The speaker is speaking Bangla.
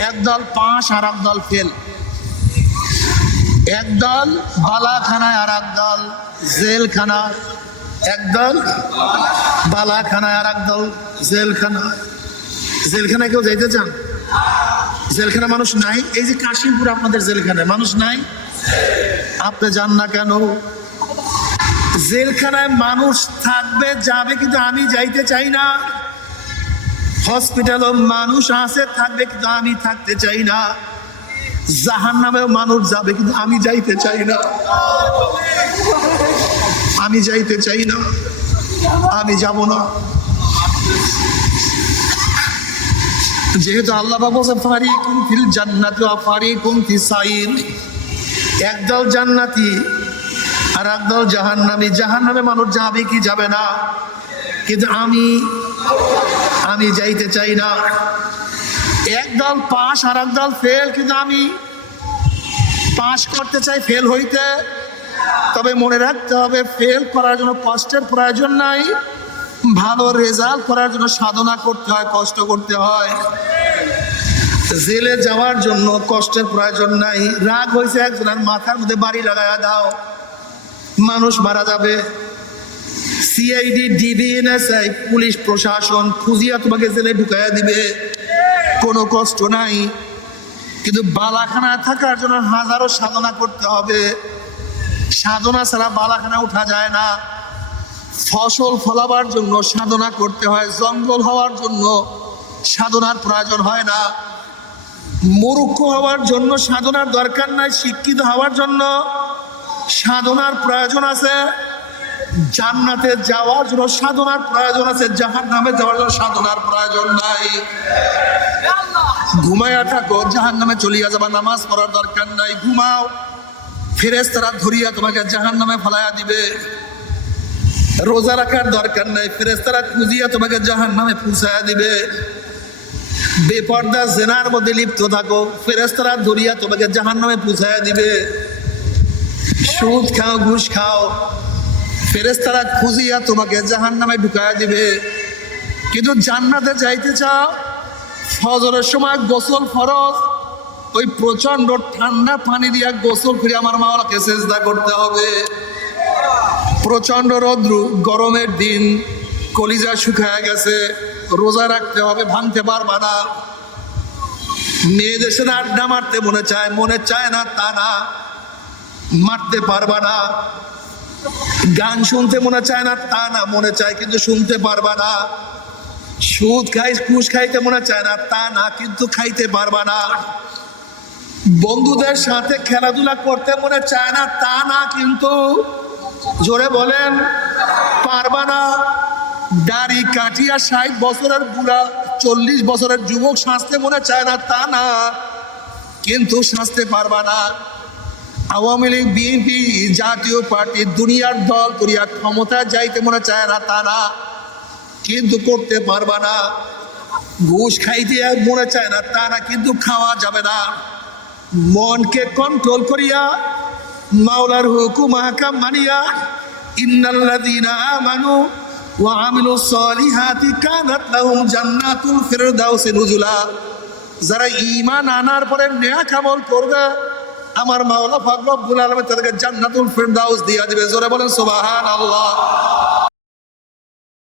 একদল পাঁচ আর একদল ফেল। একদল বালাখানায় আর একদল জেলখানা। একদল বালাখানায় আর একদল জেলখানা। জেলখানায় কেউ যাইতে চান? জেলখানা মানুষ নাই? এই যে কাশিমপুর আপনাদের জেলখানায় মানুষ নাই? আপনি যান না কেন? জেলখানায় মানুষ থাকবে, যাবে, কিন্তু আমি যাইতে চাই না। হসপিটালও মানুষ আছে, থাকবে কিন্তু আমি থাকতে চাই না। জাহান নামেও মানুষ যাবে কিন্তু আমি যাইতে চাই না। আমি যাইতে চাই না। আমি যাব না। যেহেতু আল্লাহ বাবু ফারি কুম ফিল জান্নাতি ফারি কুম ফি সাইর। একদল জান্নাতি আর একদল জাহান্নামী। জাহান্নামে মানুষ যাবে কি যাবে না? কিন্তু আমি আমি যাইতে চাই না। একদল পাস আর একদল ফেল কিন্তু আমি পাস করতে চাই ফেল হইতে। তবে মনে রাখতে হবে ফেল করার জন্য কষ্টের প্রয়োজন নাই। ভালো রেজাল্ট করার জন্য সাধনা করতে হয়, কষ্ট করতে হয়। জেলে যাওয়ার জন্য কষ্টের প্রয়োজন নাই। রাগ হয়েছে একজনের, মাথার মধ্যে বাড়ি লাগায়া দাও। মানুষ মারা যাবে। সিআইডি ডিবি এনএসআই পুলিশ প্রশাসন খুঁজিয়া তোমাকে জেলে ঢুকাইয়া দিবে। কোনো কষ্ট নাই। কিন্তু বালাখানায় থাকার জন্য হাজারো সাধনা করতে হবে। সাধনা ছাড়া বালাখানা উঠা যায় না। ফসল ফলাবার জন্য সাধনা করতে হয়, জঙ্গল হওয়ার জন্য সাধনার প্রয়োজন হয় না। মূর্খ হওয়ার জন্য সাধনার দরকার নাই, শিক্ষিত হওয়ার জন্য সাধনার প্রয়োজন আছে। জান্নাতে যাওয়ার জন্য সাধনার প্রয়োজন আছে জাহান নামে যাওয়ার জন্য সাধনার প্রয়োজন নাই। ঘুমাইয়া থাকো জাহান নামে চলিয়া যাবা, নামাজ পড়ার দরকার নাই, ঘুমাও। ফেরেস তারা ধরিয়া তোমাকে জাহান নামে ফেলাইয়া দিবে। রোজা রাখার দরকার নাই ফেরেস তারা খুঁজিয়া তোমাকে জাহান নামে পুষাইয়া দিবে। বেপর্দা জেনার মধ্যে লিপ্ত থাকো ফেরেস্তারা ধরিয়া তোমাকে জাহান নামে পুষাইয়া দিবে। সুদ খাও, ঘুষ খাও। ফেরেস্তারা খুঁজিয়া তোমাকে জাহান নামে ঢুকাইয়া দিবে। কিন্তু জান্নাতে যাইতে চাও, ফজরের সময় গোসল ফরজ, ওই প্রচণ্ড ঠান্ডা পানি দিয়া গোসল করে আমার মাওলাকে চেষ্টা করতে হবে। প্রচণ্ড রৌদ্র, গরমের দিন, কলিজা শুকায় গেছে, রোজা রাখতে হবে, ভাঙতে পারবা না। মেয়েদের সাথে আড্ডা মারতে মনে চায় মনে চায় না, তা না, মারতে পারবা না। গান শুনতে মনে চায় না, তা না, মনে চায়, কিন্তু শুনতে পারবা না। সুদ খাই ঘুষ খাইতে মনে চায় না, তা না, কিন্তু খাইতে পারবা না। বন্ধুদের সাথে খেলাধুলা করতে মনে চায় না, তা না, কিন্তু জোরে বলেন, পারবা না। দাড়ি কাটিয়া ষাট বছরের বুড়া, চল্লিশ বছরের যুবক সাজতে মনে চায় না, তা না, কিন্তু সাজতে পারবা না। আওয়ামী লীগ, বিএনপি, জাতীয় পার্টি, দুনিয়ার দল করিয়া ক্ষমতায় যাইতে মনে চায় না তারা, কিন্তু করতে পারবা না। ঘুষ খাইতে মনে চায় না তারা, কিন্তু খাওয়া যাবে না। মনকে কন্ট্রোল করিয়া মাওলার হুকুম হাকাম মানিয়া, ইন্নাল্লাযীনা আমানু ওয়া আমিলুস সলিহাতি কানাত লাহুম জান্নাতুল ফিরদাউসি নুজুলা। যারা ঈমান আনার পরে নেক আমল করবে আমার মাওলা ফাকরুল আলামিন তাদেরকে জান্নাতুল ফিরদাউস দিয়া দিবে। জোরে বলেন সুবহানাল্লাহ।